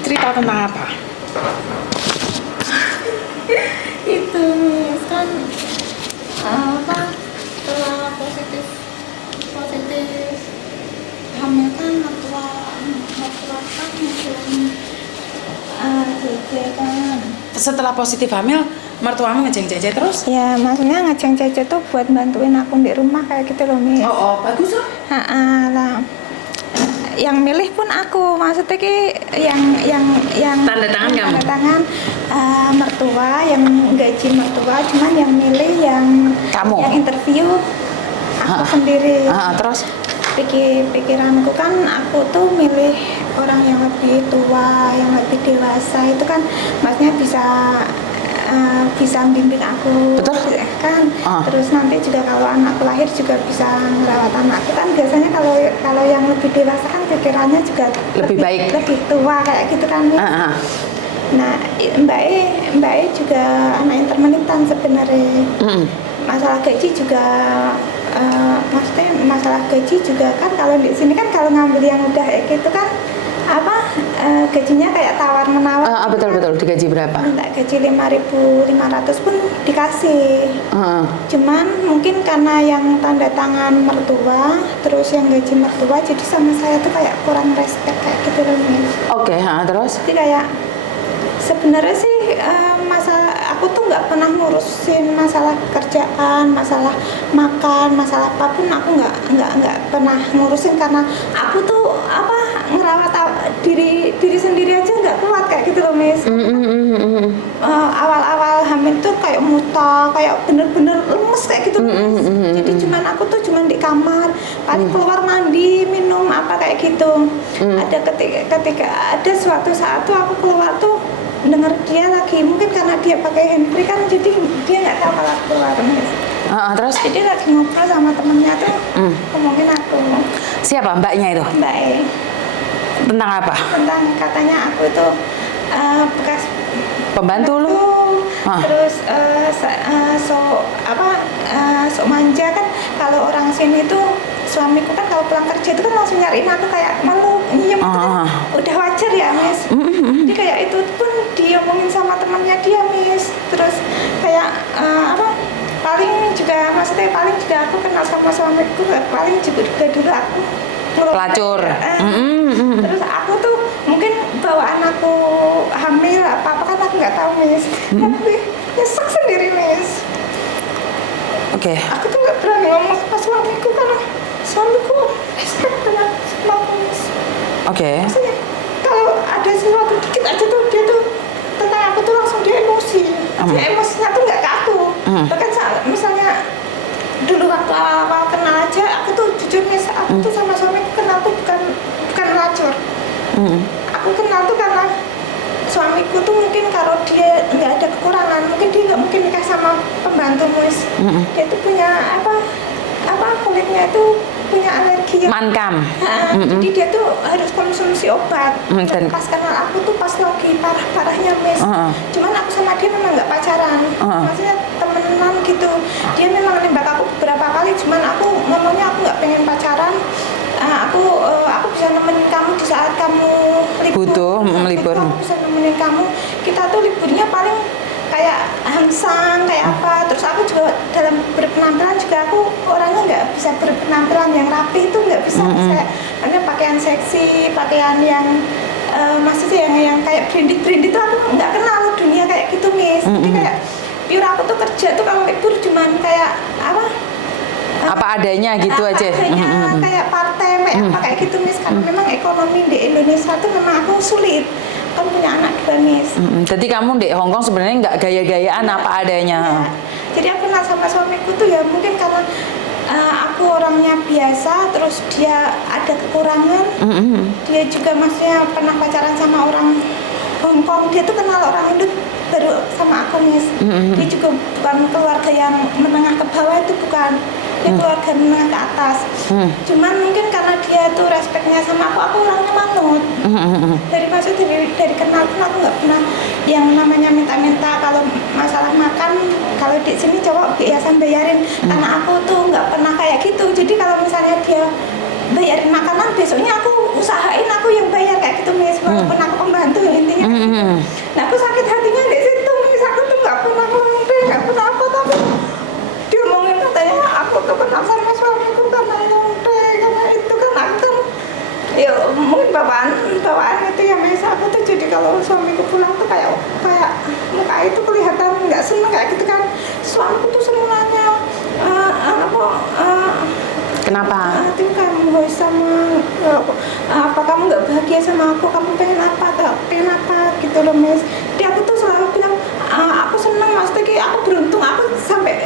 Cerita tentang apa? Itu kan apa setelah positif hamil kan mertua kan ngejeng Jeje kan. Setelah positif hamil, mertuamu ngejeng Jeje terus? Ya maksudnya ngejeng Jeje tuh buat bantuin aku di rumah kayak gitu loh Mi. Oh, bagus loh. Lah yang milih pun aku, maksudnya ki yang Tanda tangan kamu? Tanda tangan mertua, yang gaji mertua, cuman yang milih yang Kamu? Yang interview aku sendiri. Terus? Pikiranku kan aku tuh milih orang yang lebih tua, yang lebih dewasa, itu kan maksudnya bisa membimbing aku. Betul Kan terus nanti juga kalau anakku lahir juga bisa merawat anakku kan. Biasanya kalau yang lebih dewasa kan pikirannya juga lebih baik, lebih tua kayak gitu kan. Nah Mbak E juga anak intermittent sebenarnya. Masalah gaji juga maksudnya masalah gaji juga kan, kalau di sini kan kalau ngambil yang udah kayak gitu kan gajinya kayak tawar menawar. Betul digaji berapa? Minta gaji 5.500 pun dikasih. Cuman mungkin karena yang tanda tangan mertua, terus yang gaji mertua, jadi sama saya tuh kayak kurang respect kayak gitu loh. Terus? Jadi kayak sebenarnya sih masalah aku tuh nggak pernah ngurusin masalah kerjaan, masalah makan, masalah apapun aku nggak pernah ngurusin, karena aku tuh ngerawat diri sendiri aja nggak kuat kayak gitu loh Miss. Awal-awal hamil tuh kayak muntah, kayak bener-bener lemes kayak gitu. Jadi aku tuh cuman di kamar, paling keluar mandi, minum apa kayak gitu. Ada ketika ada suatu saat tuh aku keluar tuh denger dia lagi, mungkin karena dia pakai handfree kan, jadi dia nggak tahu kalau aku keluar Miss. Terus? Jadi lagi ngobrol sama temennya tuh, ngomongin aku. Siapa mbaknya itu? Mbak E. Tentang apa? Tentang katanya aku itu bekas pembantu lu. Terus sok manja kan. Kalau orang sini tuh suamiku kan kalau pulang kerja itu kan langsung nyariin aku kayak malu nyiem itu kan udah wajar ya Miss. Jadi kayak itu pun diomongin sama temannya dia Miss. Terus kayak paling juga aku kenal sama suamiku, paling juga dulu aku pelacur. Terus aku tuh mungkin bawaan aku hamil apa kan aku nggak tahu Miss. Tapi nyesek sendiri Miss. Aku tuh nggak berani ngomong sama suamiku karena suamiku respect dengan aku Miss. Maksudnya kalau ada sesuatu dikit aja tuh dia tuh tentang aku tuh langsung dia emosi. Dia emosinya tuh nggak ke aku. Bahkan misalnya dulu waktu awal kenal aja, aku tuh jujur Miss, aku tuh sama suamiku kenal tuh bukan pelacur. Aku kenal tuh karena suamiku tuh mungkin kalau dia nggak ada kekurangan, mungkin dia nggak mungkin nikah sama pembantu Miss. Dia tuh punya kulitnya itu punya alergi yang mankam. Jadi dia tuh harus konsumsi obat. Dan pas kenal aku tuh pas lagi parah-parahnya Miss. Cuman aku sama dia memang nggak pacaran, maksudnya temenan gitu. Dia memang nembak aku beberapa kali, cuman aku ngomongnya aku nggak pengen pacaran. Aku bisa nemenin kamu di saat kamu libur. Libur. Aku bisa nemenin kamu. Kita tuh liburnya paling kayak hamsang kayak apa. Terus aku juga dalam berpenampilan juga aku orangnya nggak bisa berpenampilan yang rapi, itu nggak bisa. Karena pakaian seksi, pakaian yang maksudnya yang kayak branded itu aku nggak kenal dunia kayak gitu Miss. Jadi kayak pure aku tuh kerja tuh kalau libur cuman kayak apa adanya gitu aja. Kayak partai kayak gitu Miss. Karena memang ekonomi di Indonesia tuh memang aku sulit. Kan punya anak 2 Miss. Jadi kamu di Hongkong sebenarnya nggak gaya-gayaan apa adanya. Jadi aku kenal sama suamiku tuh ya mungkin karena aku orangnya biasa, terus dia ada kekurangan. Dia juga maksudnya pernah pacaran sama orang Hongkong, dia tuh kenal orang Indo baru sama aku Miss. Dia juga bukan keluarga yang menengah ke bawah, itu bukan. Dia keluarga menengah ke atas. Cuman mungkin karena dia tuh respectnya sama aku orangnya manut. Dari kenal pun aku nggak pernah yang namanya minta-minta. Kalau masalah makan, kalau di sini cowok biasa bayarin. Karena aku tuh nggak pernah kayak gitu. Jadi kalau misalnya dia bayarin makanan, besoknya aku usahain aku yang bayar kayak gitu Miss. Walaupun aku pembantu ya. mungkin bawaan itu ya Mas, aku tuh jadi kalau suamiku pulang tuh kayak muka itu kelihatan nggak seneng kayak gitu kan. Suamiku tuh selalu nanya, Kenapa? Tim kamu gak sama apa kamu nggak bahagia sama aku, kamu pengen apa gitu loh Mas. Dia aku tuh selalu bilang aku seneng Mas Teki, aku beruntung, aku sampai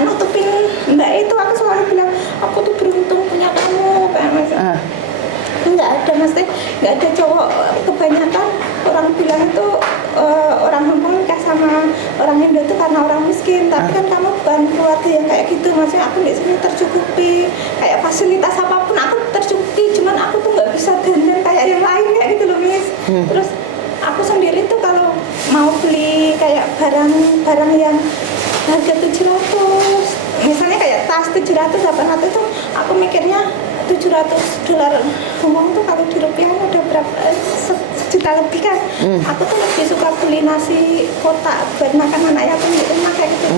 nutupin mbak itu, aku selalu bilang aku tuh beruntung punya kamu kayak Mas. Nggak ada Mas Teh, nggak ada cowok, kebanyakan orang bilang itu orang Hongkong nikah sama orang Indo itu karena orang miskin, tapi kan kamu bukan keluarga yang kayak gitu, maksudnya aku di sini tercukupi, kayak fasilitas apapun aku tercukupi, cuman aku tuh nggak bisa dandan kayak yang lain kayak gitu loh Miss. Terus aku sendiri tuh kalau mau beli kayak barang yang harga 700, misalnya kayak tas 700 800 tuh aku mikirnya $700 Hongkong tuh kalau di rupiah udah berapa, sejuta lebih kan. Aku tuh lebih suka beli nasi kotak buat makan anak yatim di rumah kayak gitu.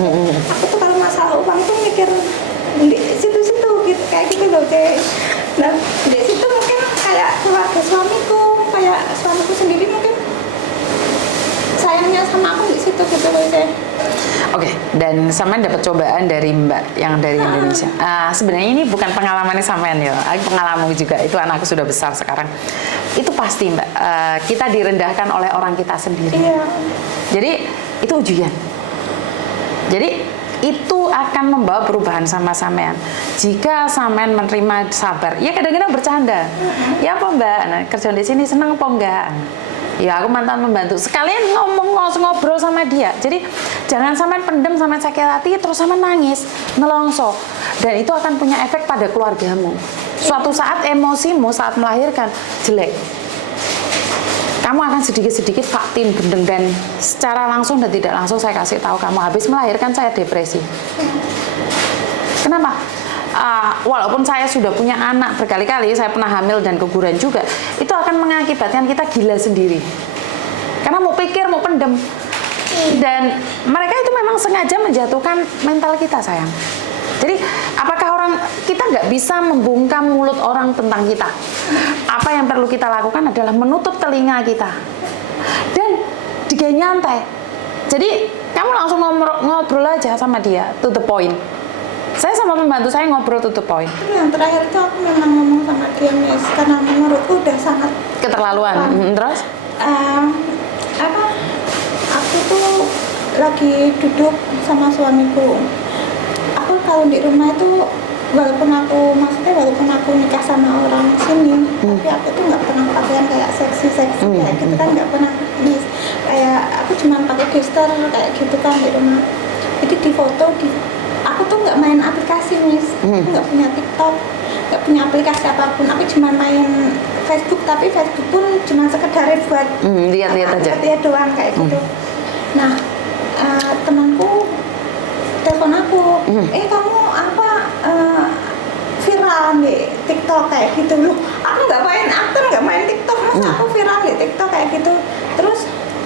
Aku tuh kalau masalah uang tuh mikir di situ-situ gitu kayak gitu loh Teh. Nah di situ mungkin kayak keluarga suamiku, kayak suamiku sendiri mungkin sayangnya sama aku di situ gitu loh Teh. Oke, dan sampean dapat cobaan dari Mbak yang dari Indonesia. Sebenarnya ini bukan pengalamannya sampean ya, pengalaman juga. Itu anakku sudah besar sekarang. Itu pasti Mbak, kita direndahkan oleh orang kita sendiri. Iya. Jadi itu ujian. Jadi itu akan membawa perubahan sama sampean. Jika sampean menerima sabar, ya kadang-kadang bercanda. Ya apa Mbak, nah, kerja di sini senang apa enggak? Ya aku mantan membantu, sekalian ngobrol sama dia. Jadi jangan sampai pendem, sampai sakit hati, terus sampai nangis, nelongso. Dan itu akan punya efek pada keluargamu. Suatu saat emosimu saat melahirkan jelek, kamu akan sedikit-sedikit vaktin gendeng, dan secara langsung dan tidak langsung saya kasih tahu kamu, habis melahirkan saya depresi. Kenapa? Walaupun saya sudah punya anak berkali-kali, saya pernah hamil dan keguguran juga, itu akan mengakibatkan kita gila sendiri. Karena mau pikir, mau pendem. Dan mereka itu memang sengaja menjatuhkan mental kita sayang. Jadi apakah kita nggak bisa membungkam mulut orang tentang kita? Apa yang perlu kita lakukan adalah menutup telinga kita. Dan digaya nyantai. Jadi kamu langsung ngobrol aja sama dia, to the point. Saya sama pembantu saya ngobrol to the point. Yang terakhir itu aku memang ngomong sama dia Miss, karena menurutku udah sangat keterlaluan. Terus? Aku tuh lagi duduk sama suamiku. Aku kalau di rumah itu walaupun aku nikah sama orang sini, tapi aku tuh nggak pernah pakaian kayak seksi kayak gitu kan, nggak pernah Miss. Kayak aku cuma pakai daster kayak gitu kan di rumah. Jadi di foto aku tuh nggak main aplikasi Miss, aku nggak punya TikTok, nggak punya aplikasi apapun, aku cuma main Facebook, tapi Facebook pun cuma sekedar buat lihat-lihat aja, lihat doang kayak gitu. Nah temanku telepon aku, kamu apa viral di TikTok kayak gitu loh. Aku nggak main aktor, nggak main TikTok, masa aku viral di TikTok kayak gitu. Terus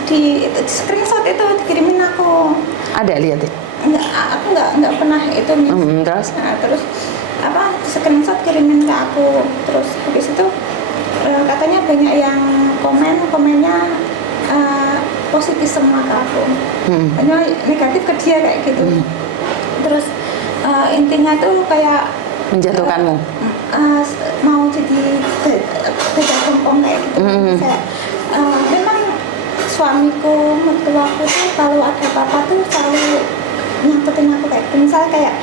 di screenshot itu dikirimin aku. Ada lihat deh. Aku nggak pernah itu Miss. Terus? Nah, terus screenshot kirimin ke aku. Terus habis itu katanya banyak yang komennya positif semua ke aku. Hanya negatif ke dia kayak gitu. Terus intinya tuh kayak menjatuhkanmu. Mau jadi beda kelompok kayak gitu. Memang suamiku, mertuaku tuh kalau ada apa-apa tuh selalu nyangkutin aku kayak gitu. Misalnya kayak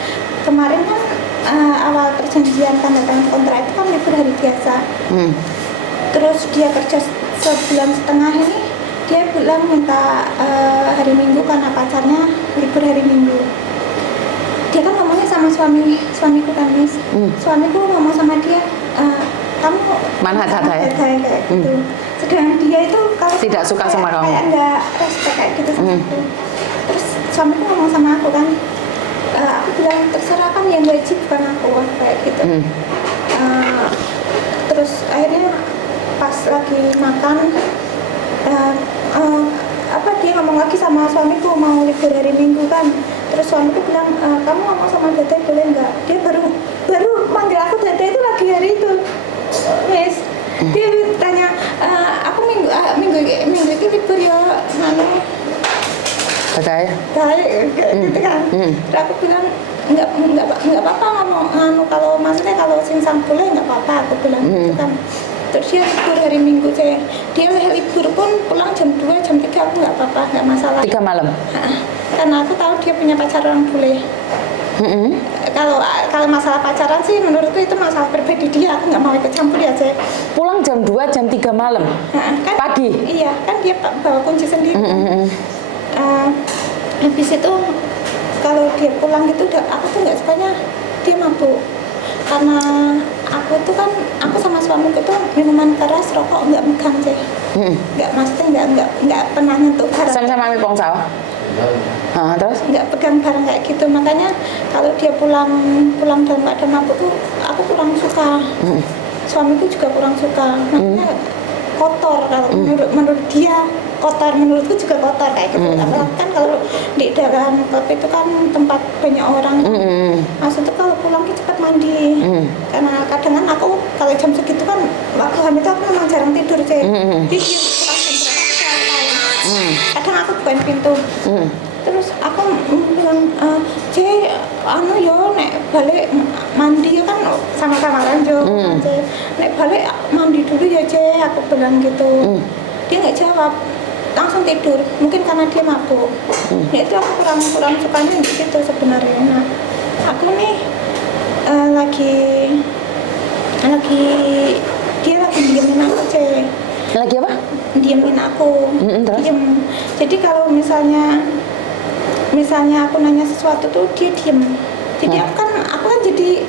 kemarin kan awal perjanjian tanda tangan kontrak itu kan libur hari biasa. Terus dia kerja sebulan setengah ini, dia bilang minta hari Minggu karena pacarnya libur hari Minggu. Dia kan ngomongnya sama suamiku kan Miss. Suamiku ngomong sama dia, kamu mana kayak gitu. Sedangkan dia itu kalau tidak suka sama kamu, kayak nggak respect kayak gitu sama aku. Terus suamiku ngomong sama aku kan, aku bilang terserah, kan yang gaji bukan aku kayak gitu. Terus akhirnya pas lagi makan, dia ngomong lagi sama suamiku mau libur hari Minggu kan. Terus suamiku bilang, kamu ngomong sama Dede boleh nggak? Dia baru manggil aku Dede itu lagi hari itu Miss. Dia tanya, aku minggu ini libur ya, Baik. baik kayak gitu kan. Terus aku bilang nggak apa-apa nganu, kalau maksudnya kalau singsang boleh nggak apa-apa, aku bilang gitu kan. Terus dia libur hari Minggu, dia libur pun pulang jam 2, jam 3 aku nggak apa-apa, nggak masalah. 3 malam. Karena aku tahu dia punya pacar orang bule. Kalau masalah pacaran sih menurutku itu masalah pribadi dia, aku nggak mau ikut campur ya, Cek. Pulang jam 2, jam 3 malam. Kan, Pagi. Iya, kan dia bawa kunci sendiri. Habis itu kalau dia pulang gitu, aku tuh nggak sukanya dia mabuk. Karena aku sama suamiku tuh minuman keras, rokok nggak megang, Cek. Nggak, maksudnya nggak pernah nyentuh barang. Sama-sama Mami Pongsao. Terus? Nggak pegang barang kayak gitu, makanya kalau dia pulang dalam keadaan mabuk tuh aku kurang suka. Suamiku juga kurang suka, makanya kotor kalau menurut dia kotor, menurutku juga kotor kayak gitu. Apalagi kan kalau di dalam klub itu kan tempat banyak orang, maksudnya kalau pulang kita cepat mandi. Karena kadang kan aku kalau jam segitu kan waktu hamil itu aku memang jarang tidur, Cek. Jadi pulang jam berapa aku tahu. Kadang aku bukain pintu. Terus aku bilang, Cek, yo nek balik mandi kan sama-sama ranjo, nek balik mandi dulu ya, Cek, aku bilang gitu. Dia nggak jawab, langsung tidur, mungkin karena dia mabuk. Ya itu aku kurang sukanya di situ sebenarnya. Nah, aku nih dia lagi diemin aku, Cek. Lagi apa? Diemin aku. Diem. Jadi kalau misalnya aku nanya sesuatu tuh dia diem. Jadi aku kan jadi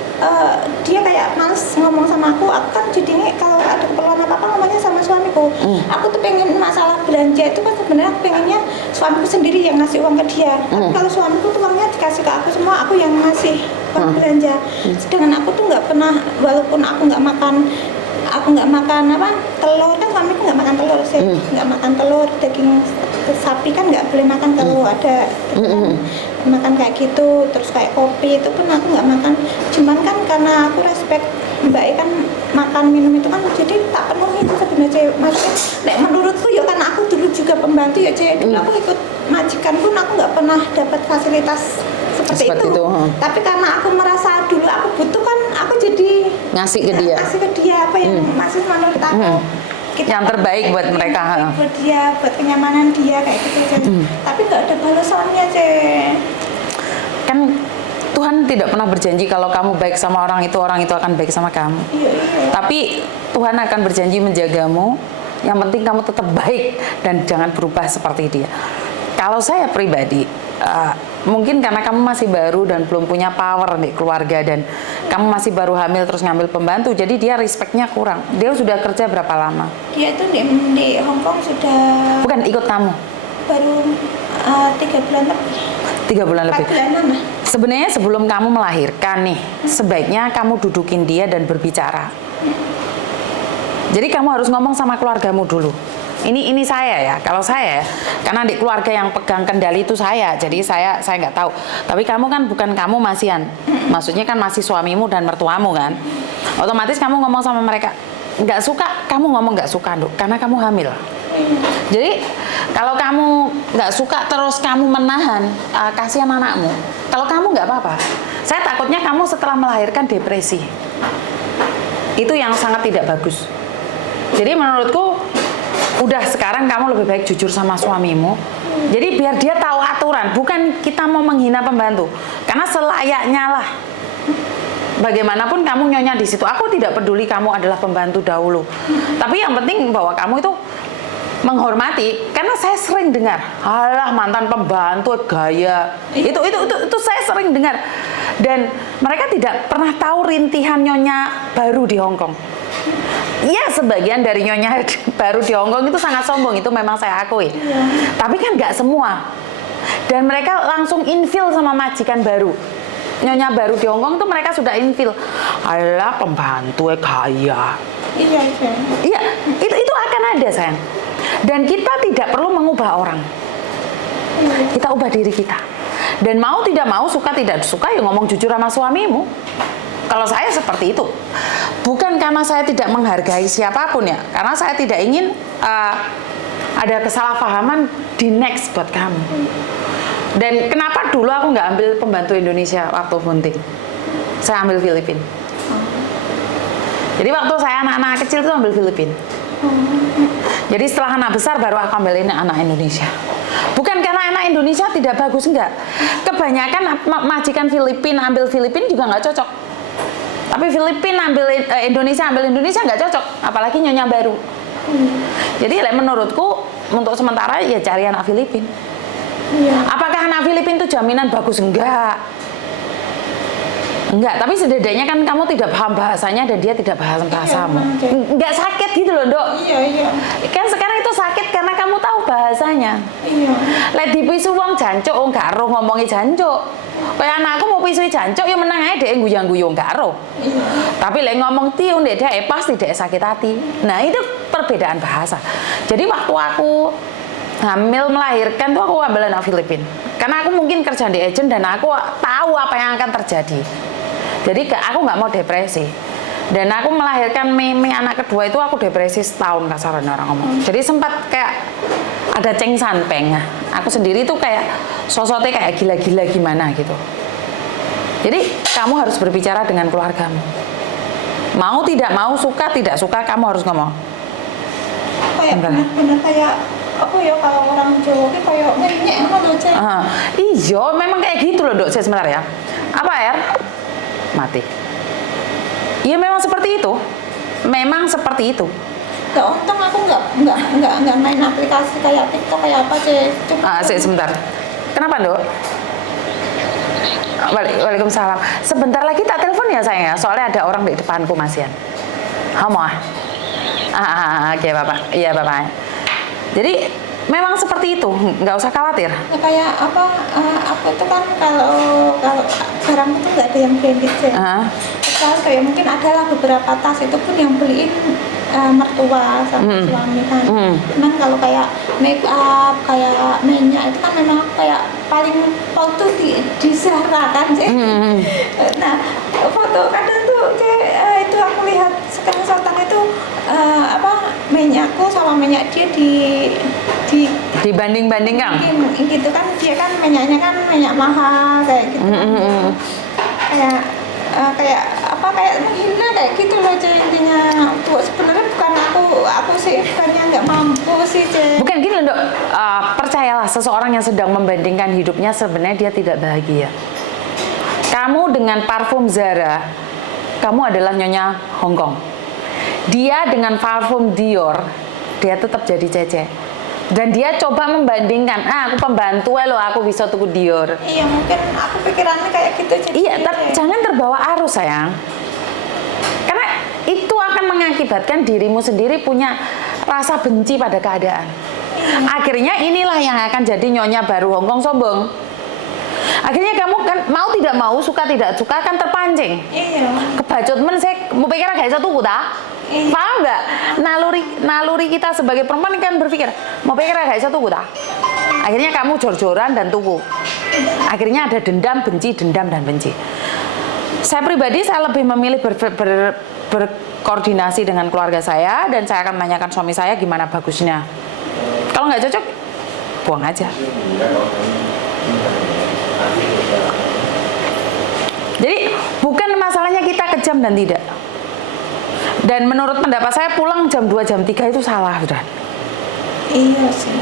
dia kayak males ngomong sama aku kan jadinya kalau ada keperluan apa-apa ngomongnya sama suamiku. Aku tuh pengen masalah belanja itu kan sebenarnya aku pengennya suamiku sendiri yang ngasih uang ke dia. Tapi kalau suamiku tuh uangnya dikasih ke aku semua, aku yang ngasih uang belanja. Sedangkan aku tuh nggak pernah, walaupun aku nggak makan telur, kan suamiku nggak makan telur sih, nggak makan telur, daging sapi kan nggak boleh makan kalau ada gitu kan. Makan kayak gitu, terus kayak kopi itu pun aku nggak makan. Cuman kan karena aku respect Mbak kan makan minum itu kan jadi tak penuhi itu sebenarnya. Maksudnya menurutku ya karena aku dulu juga pembantu ya, Cek. Dulu aku ikut majikan pun aku nggak pernah dapat fasilitas seperti itu. Tapi karena aku merasa dulu aku butuh kan, aku jadi ngasih ke dia apa yang masih menurut aku yang terbaik buat mereka, buat dia, buat kenyamanan dia kayak gitu, Cek. Tapi nggak ada balasannya, Cek. Kan Tuhan tidak pernah berjanji kalau kamu baik sama orang itu akan baik sama kamu. Iya. Tapi Tuhan akan berjanji menjagamu. Yang penting kamu tetap baik dan jangan berubah seperti dia. Kalau saya pribadi, mungkin karena kamu masih baru dan belum punya power di keluarga dan kamu masih baru hamil terus ngambil pembantu, jadi dia respectnya kurang. Dia sudah kerja berapa lama? Dia itu di Hong Kong sudah. Bukan ikut kamu? Baru 3 bulan lebih. 3 bulan lebih. 4 bulanan lah. Sebenarnya sebelum kamu melahirkan nih, sebaiknya kamu dudukin dia dan berbicara. Jadi kamu harus ngomong sama keluargamu dulu. Ini saya ya, kalau saya, karena di keluarga yang pegang kendali itu saya, jadi saya nggak tahu. Tapi kamu kan bukan kamu masihan, maksudnya kan masih suamimu dan mertuamu kan. Otomatis kamu ngomong sama mereka, nggak suka, kamu ngomong nggak suka, Duk, karena kamu hamil. Jadi kalau kamu nggak suka terus kamu menahan, kasihan anakmu. Kalau kamu nggak apa-apa, saya takutnya kamu setelah melahirkan depresi. Itu yang sangat tidak bagus. Jadi menurutku udah sekarang kamu lebih baik jujur sama suamimu. Jadi biar dia tahu aturan, bukan kita mau menghina pembantu. Karena selayaknya lah. Bagaimanapun kamu nyonya di situ. Aku tidak peduli kamu adalah pembantu dahulu. Tapi yang penting bahwa kamu itu menghormati. Karena saya sering dengar, alah mantan pembantu gaya. Itu saya sering dengar. Dan mereka tidak pernah tahu rintihan nyonya baru di Hong Kong. Ya sebagian dari nyonya baru di Hong Kong itu sangat sombong, itu memang saya akui. Tapi kan nggak semua. Dan mereka langsung infil sama majikan baru. Nyonya baru di Hong Kong itu mereka sudah infil. Alah pembantu gaya. Iya, itu akan ada, sayang. Dan kita tidak perlu mengubah orang. Kita ubah diri kita. Dan mau tidak mau, suka tidak suka, ya ngomong jujur sama suamimu. Kalau saya seperti itu. bukan karena saya tidak menghargai siapapun ya, karena saya tidak ingin ada kesalahpahaman di next buat kamu. Dan kenapa dulu aku nggak ambil pembantu Indonesia waktu hunting? Saya ambil Filipina. Jadi waktu saya anak-anak kecil itu ambil Filipina. Jadi setelah anak besar baru aku ambil ini anak Indonesia. Bukan karena anak Indonesia tidak bagus, enggak. Kebanyakan majikan Filipina ambil Filipina juga nggak cocok. Tapi Filipina ambil Indonesia nggak cocok, apalagi nyonya baru. Jadi menurutku untuk sementara ya cari anak Filipina. Apakah anak Filipina itu jaminan bagus? Enggak, tapi setidaknya kan kamu tidak paham bahasanya dan dia tidak paham bahasamu. Enggak sakit gitu loh, Dok. Iya. Kan sekarang itu sakit karena kamu tahu bahasanya. Iya. Lek dipisu wong jancuk, gak ero ngomongi jancuk. Kayak anakku mau pisui jancuk ya menang aja dhek guyang-guyung gak ero. Iya. Tapi lek ngomong tiung dhek pasti dhek sakit hati. Nah, itu perbedaan bahasa. Jadi waktu aku hamil melahirkan tuh aku ambil anak Filipina. Karena aku mungkin kerja di agent dan aku tahu apa yang akan terjadi. Jadi aku nggak mau depresi. Dan aku melahirkan Mei anak kedua itu aku depresi setahun kasarannya orang ngomong. Jadi sempat kayak ada cengsan pengah. Aku sendiri tuh kayak sosoknya kayak gila-gila gimana gitu. Jadi kamu harus berbicara dengan keluargamu. Mau tidak mau, suka tidak suka, kamu harus ngomong. Kayak benar-benar kayak apa ya kalau orang Jawa itu kayak ngenyek loh, Cek. Iya, memang kayak gitu loh, Dok. Saya sebentar ya. Apa ya? Mati. Iya memang seperti itu. Memang seperti itu. Ya untung aku nggak main aplikasi kayak TikTok kayak apa, Cek. Sebentar. Kenapa, Dok? Waalaikumsalam. Sebentar lagi tak telepon ya sayang ya. Soalnya ada orang di depanku Masian. Kamu Oke, Bapak. Iya, Bapak. Jadi memang seperti itu, nggak usah khawatir. Ya, kayak apa? Aku itu kan kalau barang itu nggak ada yang branded, Cek. Kayak mungkin adalah beberapa tas itu pun yang beliin mertua sama suami kan. Cuman kalau kayak make up, kayak minyak itu kan memang kayak paling foto di Zara kan, Cek. Nah, foto kadang tuh itu aku lihat sekarang Sultan itu minyakku sama minyak dia dibanding-bandingkan. Gitu kan, dia kan minyaknya kan minyak mahal kayak gitu. Kayak menghina kayak gitu loh, Cek, intinya. Tuh sebenarnya bukan aku sih bukannya nggak mampu sih, Cek. Bukan gini loh, Dok. Percayalah, seseorang yang sedang membandingkan hidupnya sebenarnya dia tidak bahagia. Kamu dengan parfum Zara, kamu adalah nyonya Hongkong. Dia dengan parfum Dior, dia tetap jadi Cece. Dan dia coba membandingkan, aku pembantu loh, aku bisa tuku Dior. Iya, mungkin aku pikirannya kayak gitu. Iya, tapi jangan terbawa arus, sayang. Karena itu akan mengakibatkan dirimu sendiri punya rasa benci pada keadaan. Akhirnya inilah yang akan jadi nyonya baru Hongkong sombong. Akhirnya kamu kan mau tidak mau, suka tidak suka kan terpancing. Iya. Kebacut men saya mau pikir gak bisa tuku ta? Paham nggak? Naluri kita sebagai perempuan kan berpikir mau pikir gak bisa tuku ta? Akhirnya kamu jor-joran dan tuku. Akhirnya ada dendam, dan benci. Saya pribadi saya lebih memilih berkoordinasi dengan keluarga saya dan saya akan menanyakan suami saya gimana bagusnya. Kalau nggak cocok, buang aja. Jadi bukan masalahnya kita kejam dan tidak. Dan menurut pendapat saya pulang jam 2 jam 3 itu salah, sudah. Iya sih.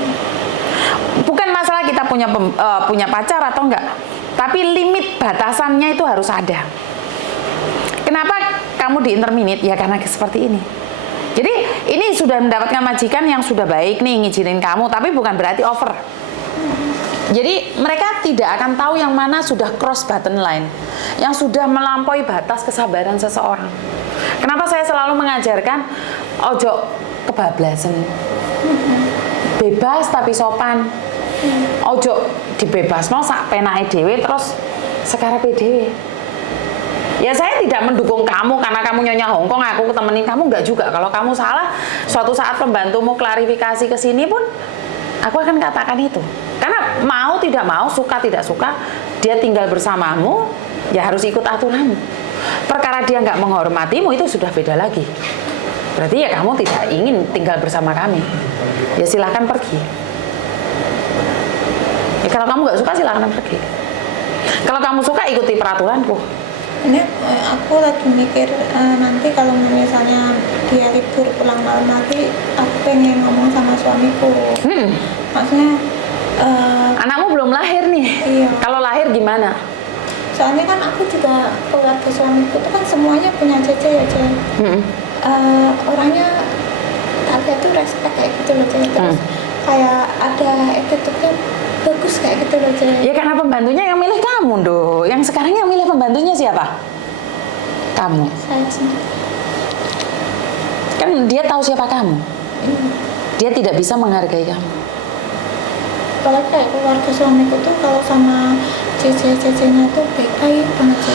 Bukan masalah kita punya pacar atau enggak, tapi limit batasannya itu harus ada. Kenapa kamu di interminate? Ya karena seperti ini. Jadi ini sudah mendapatkan majikan yang sudah baik nih ngizinin kamu, tapi bukan berarti over. Jadi mereka tidak akan tahu yang mana sudah cross button line, yang sudah melampaui batas kesabaran seseorang. Kenapa saya selalu mengajarkan ojo kebablasan, bebas tapi sopan, ojo dibebas no sak penake dhewe terus sekarepe dhewe. Ya saya tidak mendukung kamu karena kamu nyonya Hongkong, aku temenin kamu, enggak juga. Kalau kamu salah, suatu saat pembantumu klarifikasi ke sini pun aku akan katakan itu. Karena mau tidak mau, suka tidak suka, dia tinggal bersamamu, ya harus ikut aturanmu. perkara dia nggak menghormatimu itu sudah beda lagi. Berarti ya kamu tidak ingin tinggal bersama kami. Ya silahkan pergi. Ya, kalau kamu nggak suka silahkan pergi. Kalau kamu suka ikuti peraturanku. Ini aku lagi mikir nanti kalau misalnya dia libur pulang malam lagi, aku pengen ngomong sama suamiku. Maksudnya anakmu belum lahir nih. Iya. Kalau lahir gimana? Soalnya kan aku juga keluarga suamiku itu kan semuanya punya Cece ya, Ce. Orangnya tak lihat tuh respect kayak gitu loh, Ce. Terus kayak ada attitude-nya bagus kayak gitu loh, Ce. Ya karena pembantunya yang milih kamu, Do. Yang sekarang yang milih pembantunya siapa? Kamu. Saya sendiri. Kan dia tahu siapa kamu. Dia tidak bisa menghargai kamu. Apalagi kayak keluarga suamiku tuh kalau sama Cece-cecenya tuh baik-baik banget, Ce.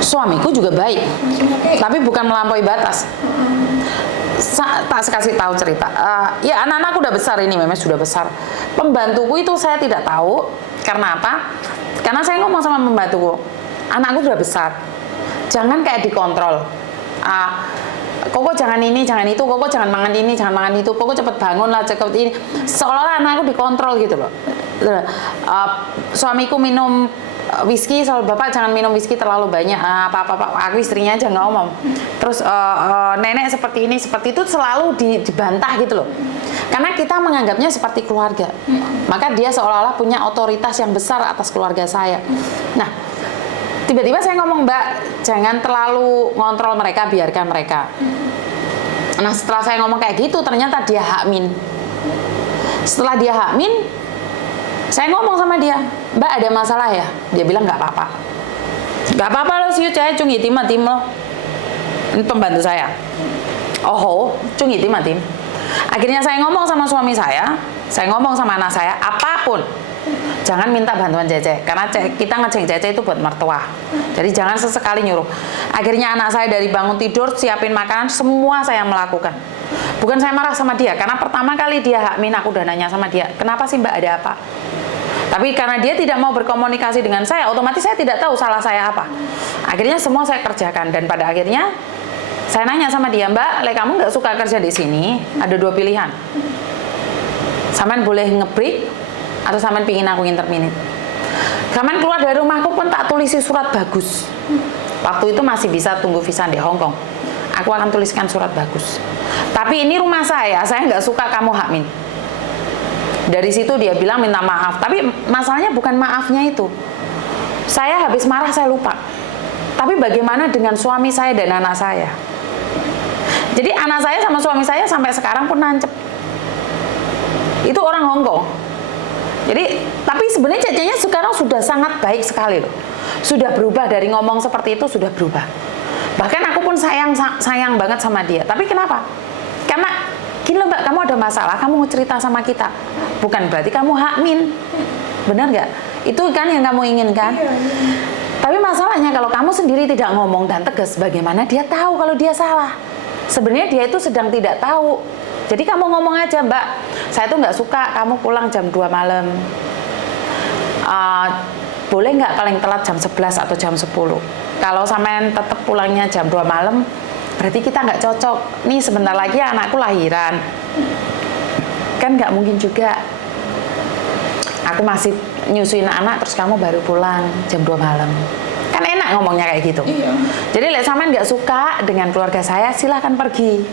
Suamiku juga baik. Maksudnya kayak Tapi bukan melampaui batas. Tak kasih tahu cerita. Ya anak-anakku udah besar ini, memang sudah besar. Pembantuku itu saya tidak tahu karena apa? Karena saya ngomong sama pembantuku, anakku udah besar. Jangan kayak dikontrol. Koko jangan ini, jangan itu, Koko jangan makan ini, jangan makan itu, Koko cepet bangun lah, cepet ini. Seolah-olah anakku dikontrol gitu loh. Suamiku minum whisky, soal bapak jangan minum whisky terlalu banyak, aku istrinya aja nggak ngomong. Terus nenek seperti ini, seperti itu selalu dibantah gitu loh. Karena kita menganggapnya seperti keluarga. Maka dia seolah-olah punya otoritas yang besar atas keluarga saya. Nah, tiba-tiba saya ngomong, Mbak, jangan terlalu ngontrol mereka, biarkan mereka. Nah, setelah saya ngomong kayak gitu, ternyata dia hakmin. Setelah dia hakmin, saya ngomong sama dia, Mbak ada masalah ya? Dia bilang nggak apa-apa. Nggak apa-apa loh, siu cahaya cung hitim matim lo. Ini pembantu saya. Oh, cung hitim matim. Akhirnya saya ngomong sama suami saya ngomong sama anak saya, apapun jangan minta bantuan Cece, karena kita ngeceng Cece itu buat mertua. Jadi jangan sesekali nyuruh. Akhirnya anak saya dari bangun tidur, siapin makanan, semua saya melakukan. Bukan saya marah sama dia, karena pertama kali dia hakmin, aku udah nanya sama dia, kenapa sih Mbak, ada apa? Tapi karena dia tidak mau berkomunikasi dengan saya, otomatis saya tidak tahu salah saya apa. Akhirnya semua saya kerjakan, dan pada akhirnya saya nanya sama dia, Mbak, kamu nggak suka kerja di sini? Ada dua pilihan. Saman boleh nge-break, atau Saman pingin aku interminit. Saman keluar dari rumahku pun tak tulisi surat bagus. Waktu itu masih bisa tunggu visa di Hong Kong. Aku akan tuliskan surat bagus. Tapi ini rumah saya nggak suka kamu hakmin. Dari situ dia bilang minta maaf. Tapi masalahnya bukan maafnya itu. Saya habis marah saya lupa. Tapi bagaimana dengan suami saya dan anak saya? Jadi anak saya sama suami saya sampai sekarang pun nancep. Itu orang Hong Kong. Jadi, tapi sebenarnya Cecenya sekarang sudah sangat baik sekali loh. Sudah berubah dari ngomong seperti itu, sudah berubah. Bahkan aku pun sayang banget sama dia. Tapi kenapa? Karena gini loh Mbak, kamu ada masalah, kamu mau cerita sama kita. Bukan berarti kamu hakmin. Benar nggak? Itu kan yang kamu inginkan. Tapi masalahnya kalau kamu sendiri tidak ngomong dan tegas, bagaimana dia tahu kalau dia salah? Sebenarnya dia itu sedang tidak tahu. Jadi kamu ngomong aja, Mbak, saya tuh nggak suka kamu pulang jam 2 malam. Boleh nggak paling telat jam 11 atau jam 10? Kalau sampean tetap pulangnya jam 2 malam, berarti kita nggak cocok. Nih sebentar lagi anakku lahiran. Kan nggak mungkin juga. Aku masih nyusuin anak, terus kamu baru pulang jam 2 malam. Kan enak ngomongnya kayak gitu. Iya. Jadi Saman nggak suka dengan keluarga saya, silahkan pergi.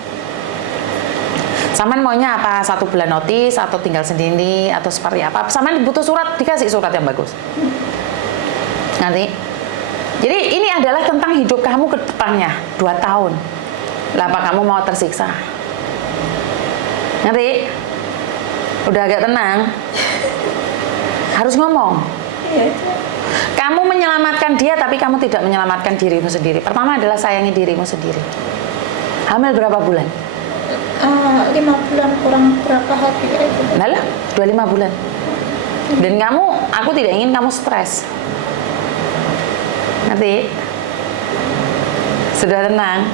Saman maunya apa? 1 bulan notis atau tinggal sendiri atau seperti apa? Saman butuh surat, dikasih surat yang bagus. Nanti. Jadi ini adalah tentang hidup kamu ke depannya 2 tahun. Lah apa kamu mau tersiksa? Ngerti? Udah agak tenang. Harus ngomong. Iya. Kamu menyelamatkan dia, tapi kamu tidak menyelamatkan dirimu sendiri. Pertama adalah sayangi dirimu sendiri. Hamil berapa bulan? 5 bulan kurang berapa hari kayak gitu. Nah lah, 25 bulan. Dan aku tidak ingin kamu stres. Nanti sudah tenang.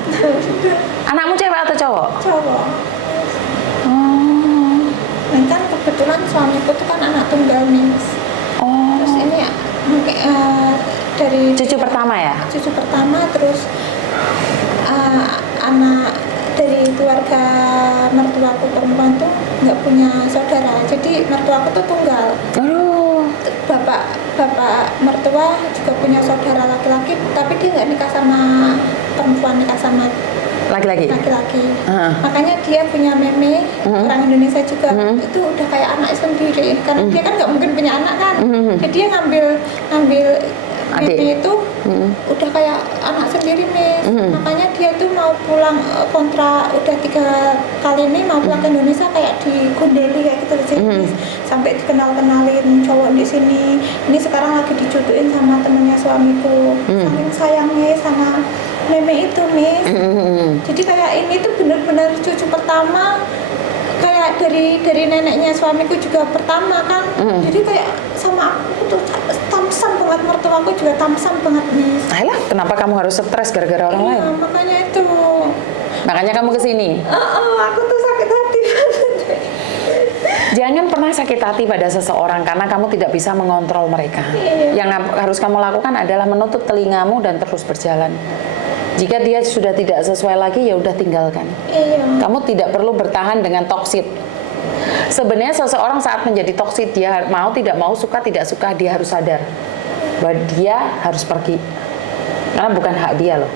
Anakmu cewek atau cowok? Cowok. Dan kan kebetulan suamiku tuh kan anak tunggal, Miss. Terus ini ya, mungkin dari cucu pertama ya? Cucu pertama, terus anak dari keluarga mertuaku perempuan tuh nggak punya saudara, jadi mertuaku tuh tunggal. Aduh. Bapak mertua juga punya saudara laki-laki, tapi dia nggak nikah sama perempuan, nikah sama Laki-laki. Makanya dia punya meme, orang Indonesia juga, itu udah kayak anak sendiri, karena dia kan nggak mungkin punya anak kan. Jadi dia ngambil meme itu udah kayak anak sendiri, Miss. Makanya dia tuh mau pulang kontrak udah 3 kali ini mau pulang ke Indonesia kayak digundeli kayak gitu, jadi sampai dikenal-kenalin cowok di sini. Ini sekarang lagi dijodohin sama temennya suamiku, saking sayangnya sama meme itu, Miss. Jadi kayak ini tuh bener-bener cucu pertama, kayak dari neneknya suamiku juga pertama kan. Jadi kayak sama aku tuh tamsam banget, mertuaku juga tamsam banget, Miss. Ayolah, kenapa kamu harus stres gara-gara orang lain? Makanya itu. Makanya kamu kesini. Aku tuh sakit hati banget. Jangan pernah sakit hati pada seseorang karena kamu tidak bisa mengontrol mereka. Yang harus kamu lakukan adalah menutup telingamu dan terus berjalan. Jika dia sudah tidak sesuai lagi, ya udah tinggalkan. Kamu tidak perlu bertahan dengan toksit. Sebenarnya seseorang saat menjadi toksit, dia mau tidak mau, suka tidak suka, dia harus sadar bahwa dia harus pergi. Karena bukan hak dia loh.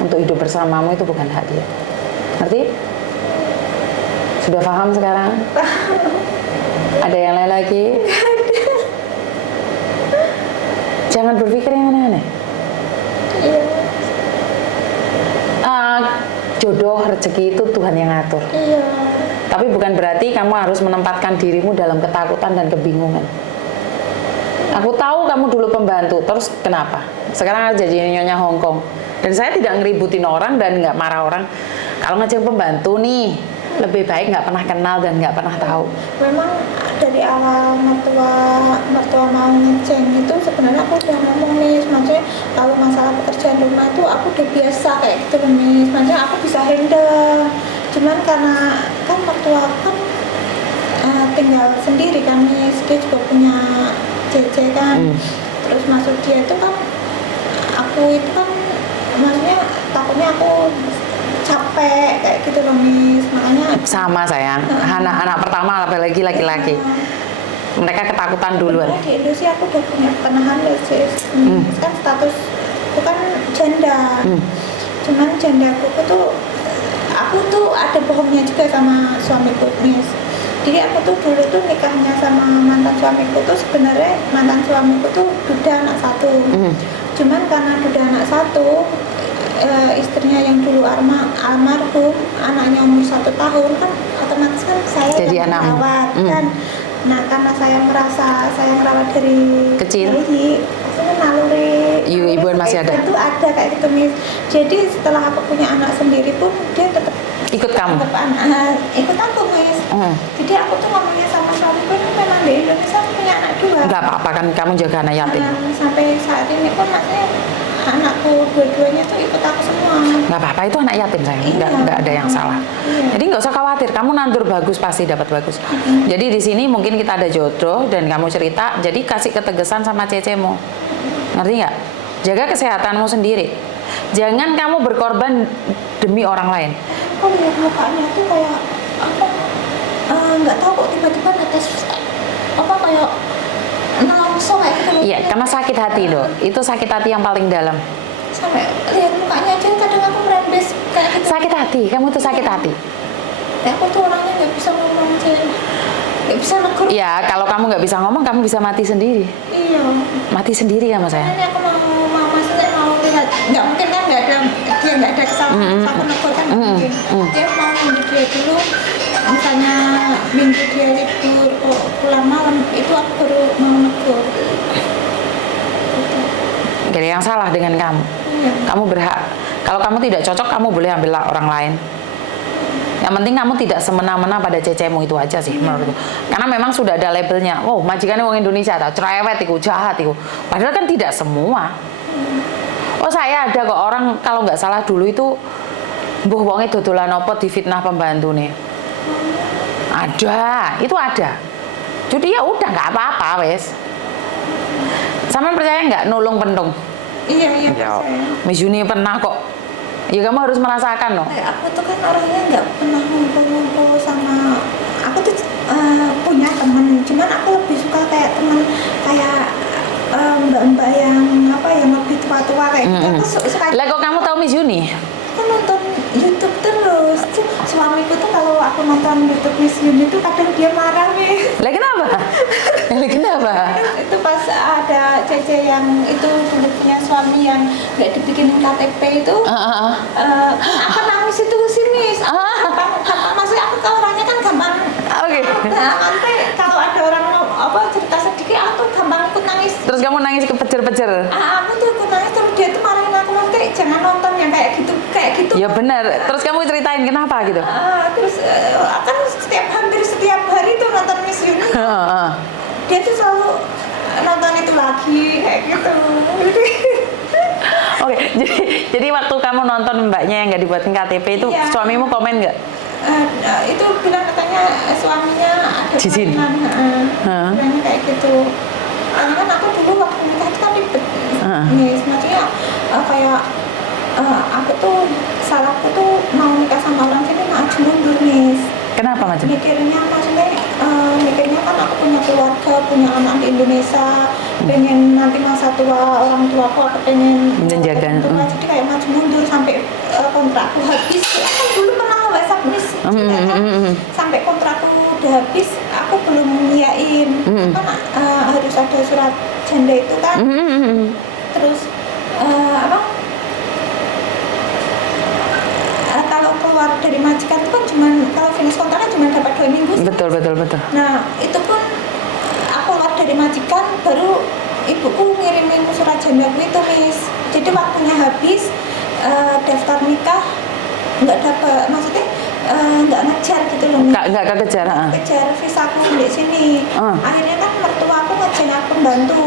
Untuk hidup bersamamu itu bukan hak dia. Ngerti? Sudah paham sekarang? Ada yang lain lagi? Jangan berpikir yang aneh-aneh. Jodoh, rezeki itu Tuhan yang ngatur. Tapi bukan berarti kamu harus menempatkan dirimu dalam ketakutan dan kebingungan. Aku tahu kamu dulu pembantu, terus kenapa? Sekarang jadi nyonya Hongkong. Dan saya tidak ngeributin orang dan nggak marah orang. Kalau ngajak pembantu nih, lebih baik nggak pernah kenal dan nggak pernah tahu. Memang dari awal mertua mau ngeceng itu sebenarnya aku udah ngomong, Miss, maksudnya kalau masalah pekerjaan rumah itu aku udah biasa kayak gitu, Miss, maksudnya aku bisa handle. Cuman karena kan mertua kan tinggal sendiri kan, Miss, dia juga punya JJ kan. Terus masuk dia itu kan, aku itu kan maksudnya takutnya aku capek kayak gitu loh, Miss. Makanya sama sayang, anak pertama apalagi laki-laki, mereka ketakutan duluan. Di Indonesia aku udah punya penahan sis, kan status aku kan janda. Cuman janda aku tuh ada bohongnya juga sama suamiku, Miss. Jadi aku tuh dulu tuh nikahnya sama mantan suamiku tuh sebenarnya mantan suamiku tuh duda anak 1. Cuman karena duda anak 1, istrinya yang dulu almarhum, anaknya umur 1 tahun kan, otomatis kan saya jadi yang merawat kan. Nah karena saya merasa saya merawat dari kecil, maksudnya naluri ibuan masih ada. Itu ada kayak gitu, Miss. Jadi setelah aku punya anak sendiri pun dia tetap ikut kamu, ikut aku, Miss. Jadi aku tuh ngomongnya sama suamiku, memang di Indonesia aku punya anak 2. nggak apa-apa kan kamu jaga anak yatim. Sampai saat ini pun maksudnya anakku dua-duanya tuh ikut aku semua. Nggak apa-apa, itu anak yatim sayang, nggak ada yang salah. Jadi nggak usah khawatir, kamu nandur bagus pasti dapat bagus. Jadi di sini mungkin kita ada jodoh dan kamu cerita, jadi kasih ketegasan sama cecemu, ngerti nggak? Jaga kesehatanmu sendiri, jangan kamu berkorban demi orang lain. Aku lihat mukanya tuh kayak apa? Nggak tahu kok tiba-tiba netes apa kayak nelongso kayak gitu. Iya, karena sakit hati loh. Itu sakit hati yang paling dalam. Sampai lihat mukanya aja kadang aku merembes kayak gitu. Sakit hati, kamu tuh sakit hati. Ya, aku tuh orangnya nggak bisa ngomong aja, nggak bisa negur. Iya, kalau kamu nggak bisa ngomong, kamu bisa mati sendiri. Iya. Mati sendiri ya mas saya. Ini aku mau maksudnya mau lihat, nggak mungkin kan dia nggak ada kesalahan, aku negur kan nggak mungkin. Dia mau nunggu dia dulu. Misalnya minggu dia libur pulang malam itu aku baru mau negur. Gak ada yang salah dengan kamu. Kamu berhak. Kalau kamu tidak cocok, kamu boleh ambil orang lain. Yang penting kamu tidak semena-mena pada cecemu, itu aja sih menurutku. Karena memang sudah ada labelnya. Oh, majikannya orang Indonesia, cerewet, jahat, padahal kan tidak semua. Oh, saya ada kok orang kalau nggak salah dulu itu mbuh wonge dodolan apa difitnah pembantu nih. Ada, itu ada. Jadi ya udah nggak apa-apa wes. Sama percaya nggak nulung pentung? Iya. Miss Yuni pernah kok Ya kamu harus merasakan loh. Kayak aku tuh kan orangnya nggak pernah ngumpul-ngumpul sama, aku tuh punya temen, cuman aku lebih suka kayak temen kayak mbak-mbak yang apa yang lebih tua-tua kayak gitu. Aku suka. Lah kok kamu tahu Miss Yuni? Aku nonton YouTube terus. Tuh, suamiku tuh kalau aku nonton YouTube Miss Yuni tuh kadang dia marah nih. Lah kenapa? Lah kenapa? Itu pas ada Cece yang itu dulu punya suami yang nggak dibikin KTP itu, aku nangis itu sih Miss. Gampang, maksudnya aku kan orangnya kan gampang. Oke. Nah, nanti kalau ada orang apa cerita sedikit, aku tuh gampang ikut nangis. Terus kamu nangis kepejer-pejer? Aku tuh ikut nangis, terus dia tuh marahin aku, nanti jangan nonton yang kayak gitu. Ya benar. Terus kamu ceritain kenapa gitu? Terus kan hampir setiap hari tuh nonton Miss Yuni. Dia tuh selalu nonton itu lagi kayak gitu. Oke, jadi waktu kamu nonton mbaknya yang nggak dibuatin KTP itu, iya. Suamimu komen nggak? Itu bilang katanya suaminya ada Jijin. bilangnya kayak gitu. Karena kan aku dulu waktu nikah itu kan ribet nih, maksudnya kayak aku tuh salahku tuh mau nikah sama orang sini maju mundur nih. Kenapa macam? Mikirnya kan aku punya keluarga, punya anak di Indonesia, pengen nanti masa tua orang tua aku pengen menjaga. Jadi kayak maju mundur sampai kontrakku habis. Aku kan dulu pernah WhatsApp Miss, sampai kontrakku udah habis, aku belum nyiain. Kan harus ada surat janda itu kan. Terus kalau keluar dari majikan itu kan cuma kalau finish kontrak kan cuma dapat 2 minggu. Betul. Nah itu pun aku keluar dari majikan baru ibuku ngirimin surat jandaku itu Miss. Jadi waktunya habis daftar nikah nggak dapat, maksudnya nggak ngejar gitu loh. Nggak kejar. Kejar visaku di sini. Akhirnya kan mertua aku ngejeng aku bantu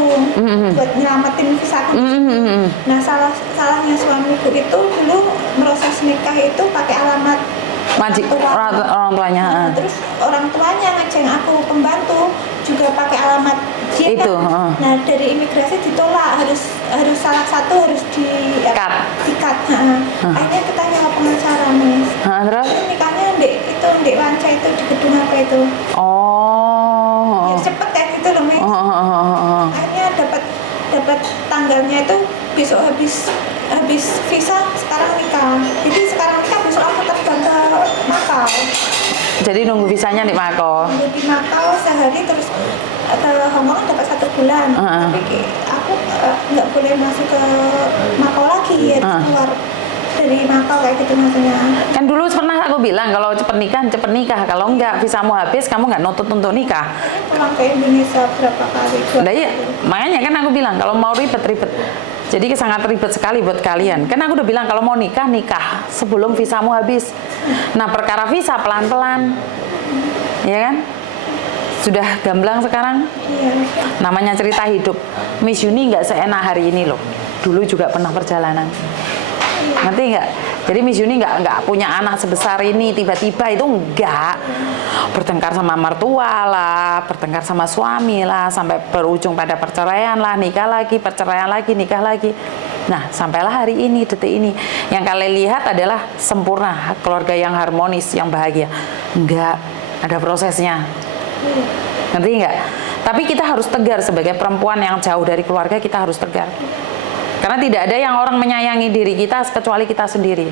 buat nyelamatin visaku. Nah salahnya suamiku itu dulu proses nikah itu pakai alamat orang tuanya. Terus orang tuanya ngejeng aku pembantu juga pakai alamat dia itu. Kan. Nah dari imigrasi ditolak, harus salah satu harus di-cut. Akhirnya kita nyawa pengacara Miss. Terus? Nikahnya di Wanca itu di gedung apa itu? Ya cepet kayak gitu loh Miss. Akhirnya dapat tanggalnya itu besok habis visa, sekarang nikah. Jadi sekarang nikah besok aku terbang ke Makau. Jadi nunggu visanya di Makau. Nunggu di Makau sehari, terus ke Hongkong dapat 1 bulan. Tapi aku nggak boleh masuk ke Makau lagi, harus keluar dari Makau kayak gitu maksudnya. Kan dulu pernah aku bilang kalau cepet nikah, kalau enggak visamu habis kamu nggak nutut untuk nikah. Pulang ke Indonesia berapa kali? Nah iya, makanya kan aku bilang kalau mau ribet. Jadi sangat ribet sekali buat kalian. Kan aku udah bilang kalau mau nikah sebelum visamu habis. Nah perkara visa pelan-pelan, ya kan? Sudah gamblang sekarang. Iya. Namanya cerita hidup. Miss Yuni nggak seenak hari ini loh. Dulu juga pernah perjalanan. Ngerti nggak? Jadi Miss Yuni nggak punya anak sebesar ini tiba-tiba itu enggak. Bertengkar sama mertua lah, bertengkar sama suami lah, sampai berujung pada perceraian lah, nikah lagi, perceraian lagi, nikah lagi. Nah, sampailah hari ini, detik ini. Yang kalian lihat adalah sempurna, keluarga yang harmonis, yang bahagia. Enggak, ada prosesnya. Ngerti nggak? Tapi kita harus tegar sebagai perempuan yang jauh dari keluarga, kita harus tegar. Karena tidak ada yang orang menyayangi diri kita kecuali kita sendiri.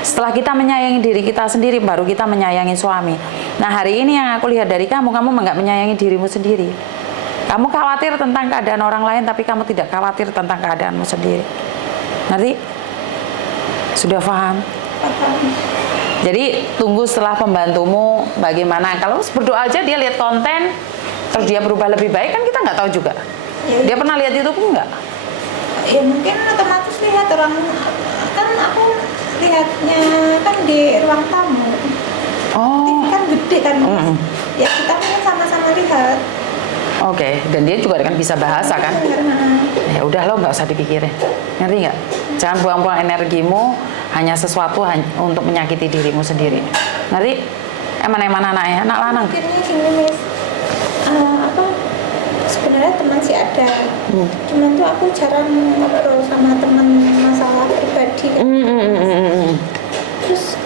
Setelah kita menyayangi diri kita sendiri, baru kita menyayangi suami. Nah hari ini yang aku lihat dari kamu nggak menyayangi dirimu sendiri. Kamu khawatir tentang keadaan orang lain, tapi kamu tidak khawatir tentang keadaanmu sendiri. Ngerti? Sudah paham? Jadi tunggu setelah pembantumu bagaimana. Kalau berdoa aja dia lihat konten, terus dia berubah lebih baik, kan kita nggak tahu juga. Dia pernah lihat YouTube nggak? Ya mungkin otomatis lihat orang, kan aku lihatnya kan di ruang tamu. TV kan gede kan, ya kita kan sama-sama lihat. Oke, dan dia juga kan bisa bahasa kan? Ya udah lo nggak usah dipikirin, ngerti nggak? Jangan buang-buang energimu hanya sesuatu untuk menyakiti dirimu sendiri, ngerti? Eman anaknya, anak lanang. Mungkinnya gini Miss, sebenarnya teman masih ada. Cuman tuh aku jarang ngobrol sama teman masalah pribadi. Terus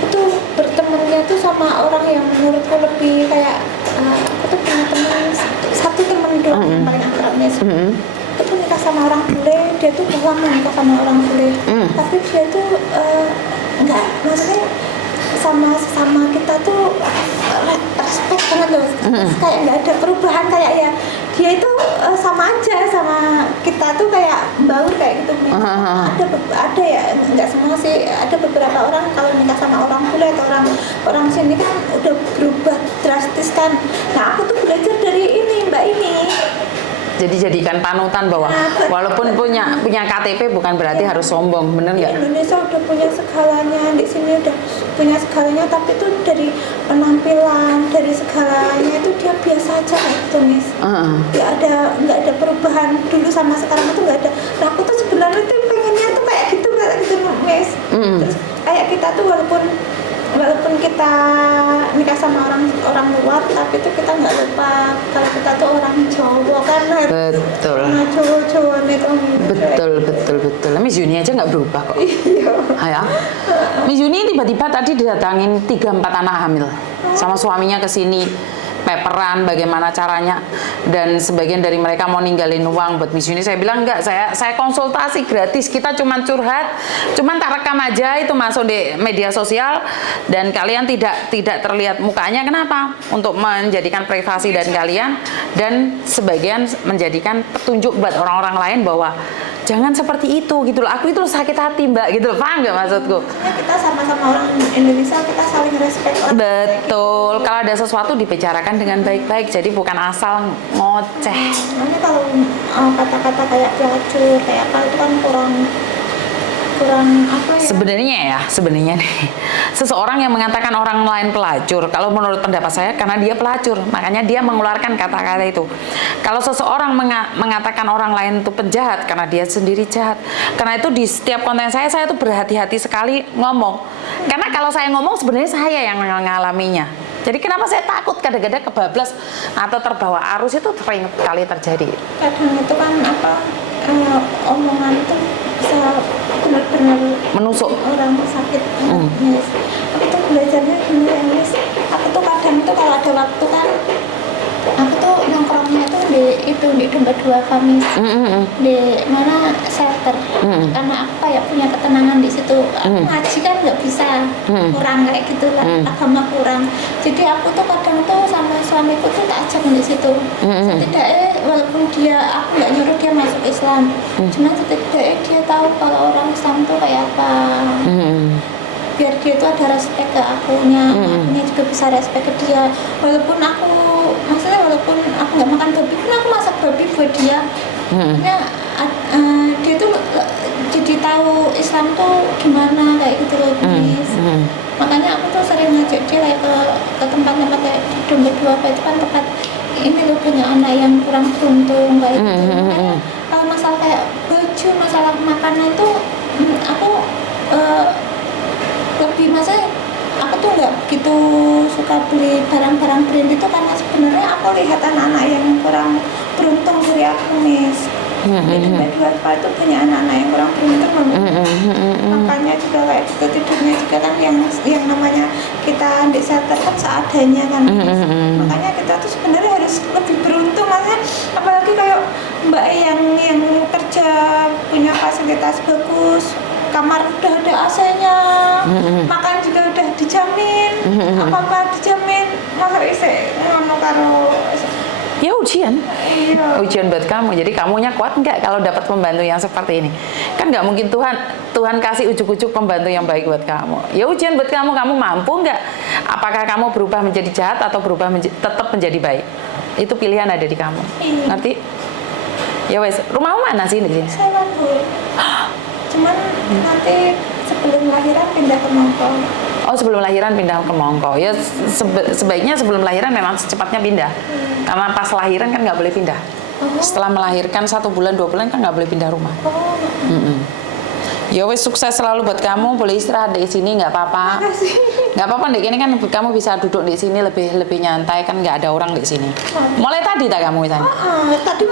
aku tuh bertemannya tuh sama orang yang menurutku lebih kayak aku tuh punya teman satu teman doang yang paling akrab Miss. Aku tuh nikah sama orang bule, dia tuh udah lama nikah sama orang bule. Tapi dia tuh nggak, maksudnya sama kita tuh respect banget loh. Kayak nggak ada perubahan, kayak ya dia itu sama aja sama kita tuh kayak baur kayak gitu. Ada ya, nggak semua sih, ada beberapa orang kalau nikah sama orang bule atau orang sini kan udah berubah drastis kan. Nah aku tuh belajar dari ini mbak ini. Jadi jadikan panutan bahwa walaupun punya KTP bukan berarti harus sombong, bener nggak? Indonesia udah punya segalanya, di sini udah punya segalanya, tapi itu dari penampilan, dari segalanya itu dia biasa aja gitu, Miss. Nggak ada perubahan dulu sama sekarang itu nggak ada. Nah aku tuh sebenarnya tuh pengennya tuh kayak gitu, Miss. Terus kayak kita tuh walaupun kita nikah sama orang luar, tapi tuh kita nggak lupa kalau kita tuh orang Jawa kan. Betul. Nah, Jawa itu. Betul. Miss Yuni aja nggak berubah kok. Iya. Ya. Miss Yuni tiba-tiba tadi didatangin 3-4 anak hamil sama suaminya ke sini. Peperan bagaimana caranya, dan sebagian dari mereka mau ninggalin uang buat Miss Yuni. Saya bilang enggak, saya konsultasi gratis, kita cuman curhat, cuman tak rekam aja, itu masuk di media sosial dan kalian tidak terlihat mukanya. Kenapa? Untuk menjadikan privasi dan kalian, dan sebagian menjadikan petunjuk buat orang-orang lain bahwa jangan seperti itu gitu loh. Aku itu sakit hati mbak gitu loh, paham nggak maksudku? Kita sama-sama orang Indonesia, kita saling respect. Betul, kalau ada sesuatu dibicarakan dengan baik-baik, jadi bukan asal ngoceh. Makanya kalau kata-kata kayak pelacur, kayak apa itu kan kurang apa ya? Sebenarnya nih, seseorang yang mengatakan orang lain pelacur, kalau menurut pendapat saya karena dia pelacur, makanya dia mengeluarkan kata-kata itu. Kalau seseorang mengatakan orang lain itu penjahat karena dia sendiri jahat. Karena itu di setiap konten saya tuh berhati-hati sekali ngomong. Karena kalau saya ngomong sebenarnya saya yang mengalaminya. Jadi kenapa saya takut kadang-kadang kebablas atau terbawa arus, itu sering kali terjadi. Kadang itu kan omongan itu bisa benar-benar menusuk orang sakit. Yes. Aku tuh belajarnya gini ya, Miss. Aku tuh kadang itu kalau ada waktu kan, aku tuh nongkrongnya tuh di Domba 2 Kamis, di mana shelter. Karena aku kayak punya ketenangan di situ. Aku ngaji kan nggak bisa, kurang kayak gitulah, agama kurang. Jadi aku tuh kadang tuh sama suamiku tuh tak ajak di situ. Setidaknya walaupun aku nggak nyuruh dia masuk Islam, cuma setidaknya dia tahu kalau orang Islam tuh kayak apa. Biar dia tuh ada respect ke akunya juga bisa respect ke dia. Walaupun aku nggak makan babi, kan aku masak babi buat dia. Dia tuh jadi tahu Islam tuh gimana kayak gitu loh, Miss. Makanya aku tuh sering ngajak dia kayak ke tempat-tempat kayak di Domba 2 itu kan tempat ini loh, banyak anak yang kurang beruntung kayak gitu. Makanya kalau masalah kayak baju, masalah makanan itu aku lebih, maksudnya aku tuh nggak begitu suka beli barang-barang brand itu, karena sebenarnya aku lihat anak-anak yang kurang beruntung dari aku, Miss. Di Domba 2 itu punya anak-anak yang kurang beruntung. Makanya juga kayak gitu, tidurnya juga kan yang namanya kita di shelter kan seadanya kan, Miss. Makanya kita tuh sebenarnya harus lebih beruntung, maksudnya apalagi kayak mbak yang kerja punya fasilitas bagus, kamar udah ada AC-nya, makan juga udah dijamin, apa-apa dijamin. Masa isi ngono karo ya ujian. Iya. Ujian buat kamu. Jadi kamunya kuat nggak kalau dapat pembantu yang seperti ini? Kan nggak mungkin Tuhan kasih ujuk-ujuk pembantu yang baik buat kamu. Ya ujian buat kamu mampu nggak? Apakah kamu berubah menjadi jahat atau berubah tetap menjadi baik? Itu pilihan ada di kamu. Iya. Ngerti? Ya wes, rumahmu mana sih di sini? Saya mampu. Cuman nanti sebelum lahiran pindah ke Mongko. Oh, sebelum lahiran pindah ke Mongko. Ya sebaiknya sebelum lahiran memang secepatnya pindah. Karena pas lahiran kan nggak boleh pindah. Setelah melahirkan 1 bulan 2 bulan kan nggak boleh pindah rumah. Ya wes, sukses selalu buat kamu. Boleh istirahat di sini, nggak apa-apa. Nggak apa-apa, dek, ini kan kamu bisa duduk di sini lebih nyantai, kan nggak ada orang di sini. Mulai tadi tak kamu misalnya? Tadi